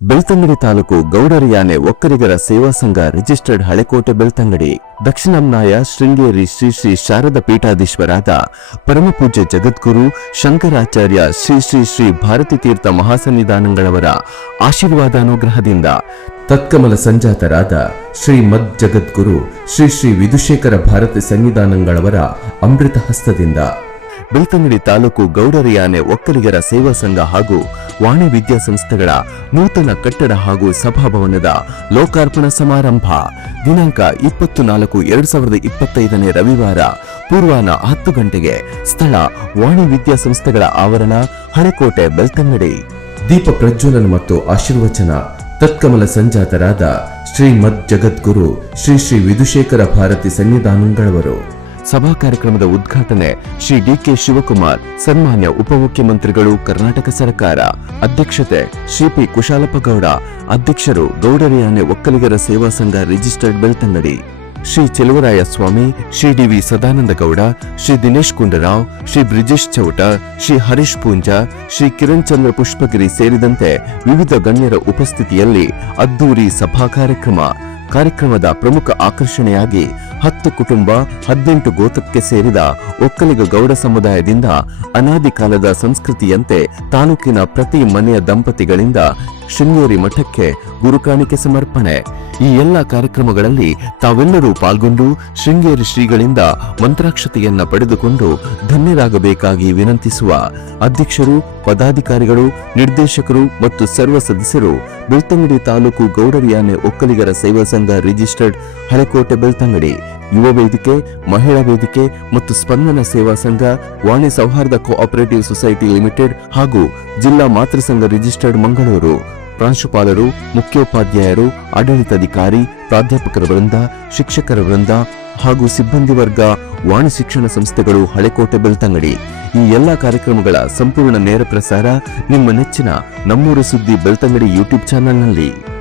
ಬೆಳ್ತಂಗಡಿ ತಾಲೂಕು ಗೌಡರಿಯಾನೆ ಒಕ್ಕರಿಗರ ಸೇವಾ ಸಂಘ ರಿಜಿಸ್ಟರ್ಡ್ ಹಳೆಕೋಟೆ ಬೆಳ್ತಂಗಡಿ. ದಕ್ಷಿಣಂನಾಯ ಶೃಂಗೇರಿ ಶ್ರೀ ಶ್ರೀ ಶಾರದ ಪೀಠಾಧೀಶ್ವರಾದ ಪರಮಪೂಜ್ಯ ಜಗದ್ಗುರು ಶಂಕರಾಚಾರ್ಯ ಶ್ರೀ ಶ್ರೀ ಶ್ರೀ ಭಾರತಿ ತೀರ್ಥ ಮಹಾಸನ್ನಿಧಾನಗಳವರ ಆಶೀರ್ವಾದಾನುಗ್ರಹದಿಂದ ತತ್ಕಮಲ ಸಂಜಾತರಾದ ಶ್ರೀ ಮದ್ ಜಗದ್ಗುರು ಶ್ರೀ ಶ್ರೀ ವಿಧುಶೇಖರ ಭಾರತಿ ಸನ್ನಿಧಾನಗಳವರ ಅಮೃತ ಹಸ್ತದಿಂದ ಬೆಳ್ತಂಗಡಿ ತಾಲೂಕು ಗೌಡರಿಯಾನೆ ಒಕ್ಕಲಿಗರ ಸೇವಾ ಸಂಘ ಹಾಗೂ ವಾಣಿ ವಿದ್ಯಾಸಂಸ್ಥೆಗಳ ನೂತನ ಕಟ್ಟಡ ಹಾಗೂ ಸಭಾಭವನದ ಲೋಕಾರ್ಪಣಾ ಸಮಾರಂಭ. ದಿನಾಂಕ ಇಪ್ಪತ್ತು ನಾಲ್ಕು ಎರಡ್ ಸಾವಿರದ ಇಪ್ಪತ್ತೈದನೇ ರವಿವಾರ ಪೂರ್ವಾಹ್ನ ಹತ್ತು ಗಂಟೆಗೆ ಸ್ಥಳ ವಾಣಿ ವಿದ್ಯಾಸಂಸ್ಥೆಗಳ ಆವರಣ ಹಳೆಕೋಟೆ ಬೆಳ್ತಂಗಡಿ. ದೀಪ ಪ್ರಜ್ವಲನ ಮತ್ತು ಆಶೀರ್ವಚನ. ತತ್ಕಮಲ ಸಂಜಾತರಾದ ಶ್ರೀ ಮದ್ ಜಗದ್ಗುರು ಶ್ರೀ ಶ್ರೀ ವಿಧುಶೇಖರ ಭಾರತಿ ಸನ್ನಿಧಾನಗಳವರು. ಸಭಾ ಕಾರ್ಯಕ್ರಮದ ಉದ್ಘಾಟನೆ ಶ್ರೀ ಡಿಕೆ ಶಿವಕುಮಾರ್, ಸನ್ಮಾನ್ಯ ಉಪಮುಖ್ಯಮಂತ್ರಿಗಳು ಕರ್ನಾಟಕ ಸರ್ಕಾರ, ಅಧ್ಯಕ್ಷತೆ ಶ್ರೀ ಪಿ ಕುಶಾಲಪ್ಪ ಗೌಡ ಅಧ್ಯಕ್ಷರು ಗೌಡರಿಯಾನೆ ಒಕ್ಕಲಿಗರ ಸೇವಾ ಸಂಘ registered Belthangady. Shri Cheluvaraya Swamy, Shri D V Sadananda Gowda Shri Dinesh Gundu Rao Shri Brijesh Chowta, Shri Harish Poonja, Shri Kiran Chandra Pushpagiri ಸೇರಿದಂತೆ ವಿವಿಧ ಗಣ್ಯರ ಉಪಸ್ಥಿತಿಯಲ್ಲಿ ಅದ್ದೂರಿ ಸಭಾ ಕಾರ್ಯಕ್ರಮ, ಕಾರ್ಯಕ್ರಮದ ಪ್ರಮುಖ ಆಕರ್ಷಣೆಯಾಗಿ ಹತ್ತು ಕುಟುಂಬ ಹದಿನೆಂಟು ಗೋತ್ರಕ್ಕೆ ಸೇರಿದ ಒಕ್ಕಲಿಗ ಗೌಡ ಸಮುದಾಯದಿಂದ ಅನಾದಿ ಕಾಲದ ಸಂಸ್ಕೃತಿಯಂತೆ ತಾಲೂಕಿನ ಪ್ರತಿ ಮನೆಯ ದಂಪತಿಗಳಿಂದ ಶೃಂಗೇರಿ ಮಠಕ್ಕೆ ಗುರುಕಾಣಿಕೆ ಸಮರ್ಪಣೆ. ಈ ಎಲ್ಲ ಕಾರ್ಯಕ್ರಮಗಳಲ್ಲಿ ತಾವೆಲ್ಲರೂ ಪಾಲ್ಗೊಂಡು ಶೃಂಗೇರಿ ಶ್ರೀಗಳಿಂದ ಮಂತ್ರಾಕ್ಷತೆಯನ್ನ ಪಡೆದುಕೊಂಡು ಧನ್ಯರಾಗಬೇಕಾಗಿ ವಿನಂತಿಸುವ ಅಧ್ಯಕ್ಷರು, ಪದಾಧಿಕಾರಿಗಳು, ನಿರ್ದೇಶಕರು ಮತ್ತು ಸರ್ವ ಸದಸ್ಯರು, ಬೆಳ್ತಂಗಡಿ ತಾಲೂಕು ಗೌಡರಿಯಾನೆ ಒಕ್ಕಲಿಗರ ಸೇವಾ ಸಂಘ ರಿಜಿಸ್ಟರ್ಡ್ ಹಳೆಕೋಟೆ ಬೆಳ್ತಂಗಡಿ, ಯುವ ವೇದಿಕೆ, ಮಹಿಳಾ ವೇದಿಕೆ ಮತ್ತು ಸ್ಪಂದನ ಸೇವಾ ಸಂಘ, ವಾಣಿ ಸೌಹಾರ್ದ ಕೋಆಪರೇಟಿವ್ ಸೊಸೈಟಿ ಲಿಮಿಟೆಡ್ ಹಾಗೂ ಜಿಲ್ಲಾ ಮಾತೃ ಸಂಘ ರಿಜಿಸ್ಟರ್ಡ್ ಮಂಗಳೂರು. ಪ್ರಾಂಶುಪಾಲರು, ಮುಖ್ಯೋಪಾಧ್ಯಾಯರು, ಆಡಳಿತಾಧಿಕಾರಿ, ಪ್ರಾಧ್ಯಾಪಕರ ವೃಂದ, ಶಿಕ್ಷಕರ ವೃಂದ ಹಾಗೂ ಸಿಬ್ಬಂದಿ ವರ್ಗ, ವಾಣಿ ಶಿಕ್ಷಣ ಸಂಸ್ಥೆಗಳು, ಹಳೆಕೋಟೆ ಬೆಳ್ತಂಗಡಿ. ಈ ಎಲ್ಲಾ ಕಾರ್ಯಕ್ರಮಗಳ ಸಂಪೂರ್ಣ ನೇರ ಪ್ರಸಾರ ನಿಮ್ಮ ನೆಚ್ಚಿನ ನಮ್ಮೂರು ಸುದ್ದಿ ಬೆಳ್ತಂಗಡಿ ಯೂಟ್ಯೂಬ್ ಚಾನೆಲ್ನಲ್ಲಿ.